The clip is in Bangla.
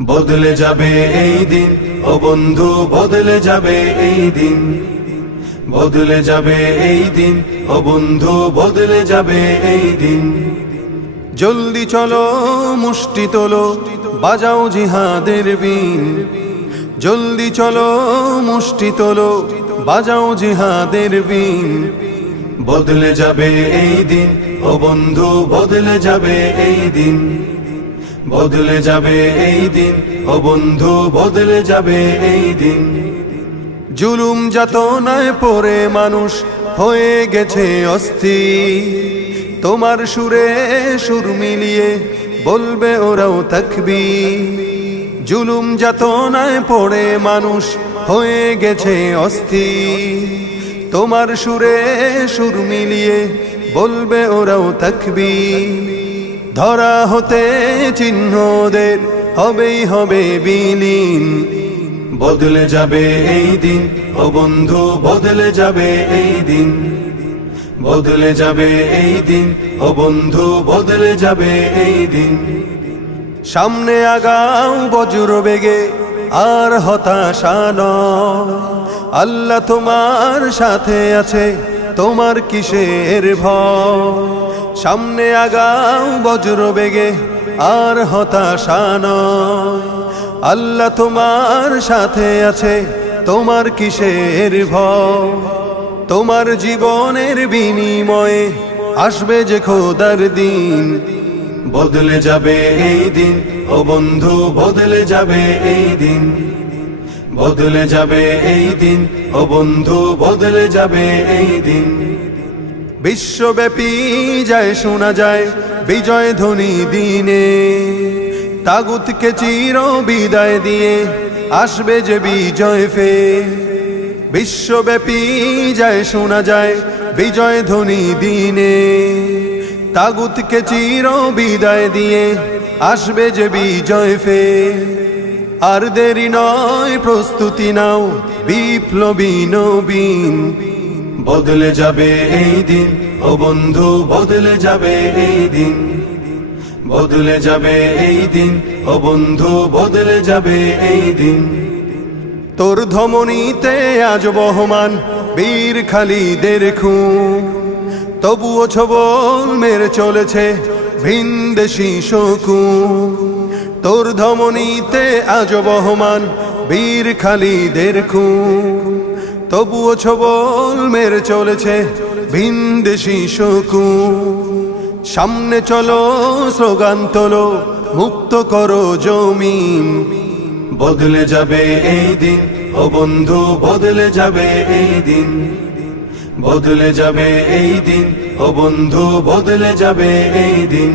বদলে যাবে এই দিন, ও বন্ধু বদলে যাবে এই দিন, বদলে যাবে এই দিন, ও বন্ধু বদলে যাবে এই দিন। জলদি চলো মুষ্টি তোলো, বাজাও জিহাদের বিন। জলদি চলো মুষ্টি তোলো, বাজাও জিহাদের বিন। বদলে যাবে এই দিন, ও বন্ধু বদলে যাবে এই দিন, বদলে যাবে এই দিন, ও বন্ধু বদলে যাবে এই দিন। জুলুম যাতনায় পড়ে মানুষ হয়ে গেছে অস্থির, তোমার সুরে সুর মিলিয়ে বলবে ওরাও তাকবীর। জুলুম যাতনায় পড়ে মানুষ হয়ে গেছে অস্থির, তোমার সুরে সুর মিলিয়ে বলবে ওরাও তাকবীর। ধরা হতে চিহ্নদের হবেই হবে বিলীন। বদলে যাবে এই দিন, ও বন্ধু বদলে যাবে এই দিন, বদলে যাবে এই দিন, ও বন্ধু বদলে যাবে এই দিন। সামনে আগাও বজ্র বেগে, আর হতাশা নয়। আল্লাহ তোমার সাথে আছে, তোমার কিসের ভয়। সামনে আগাও বজ্র বেগে, আর হতাশা নয়। আল্লাহ তোমার সাথে আছে, তোমার কিসের ভয়। তোমার জীবনের বিনিময়ে আসবে যে খোদার দিন। বদলে যাবে এই দিন, ও বন্ধু বদলে যাবে এই দিন, বদলে যাবে এই দিন, ও বন্ধু বদলে যাবে এই দিন। বিশ্বব্যাপী যায় শোনা যায় বিজয় ধ্বনি দিনে, তাগুতকে চির বিদায় দিয়ে আসবে যে বিজয় ফের। বিশ্বব্যাপী যায় শোনা যায় বিজয় ধ্বনি দিনে, তাগুতকে চির বিদায় দিয়ে আসবে যে বিজয় ফের। আর দেরি নয়, প্রস্তুতি নাও বিপ্লবী নবীন। বদলে যাবে এই দিন, ও বন্ধু বদলে যাবে এই দিন, বদলে যাবে এই দিন, ও বন্ধু বদলে যাবে এই দিন। তোর ধমনীতে আজ বহমান বীর খালিদের খুন, তবুও ছবল মেরে চলেছে ভিনদেশী শকুন। তোর ধমনীতে আজ বহমান বীর খালিদের খুন, তবুও ছবল মেরে চলেছে ভিনদেশী শকুন। সামনে চলো স্লোগান তোলো, মুক্ত করো জমিন। বদলে যাবে এই দিন, ও বন্ধু বদলে যাবে এই দিন, বদলে যাবে এই দিন, ও বন্ধু বদলে যাবে এই দিন।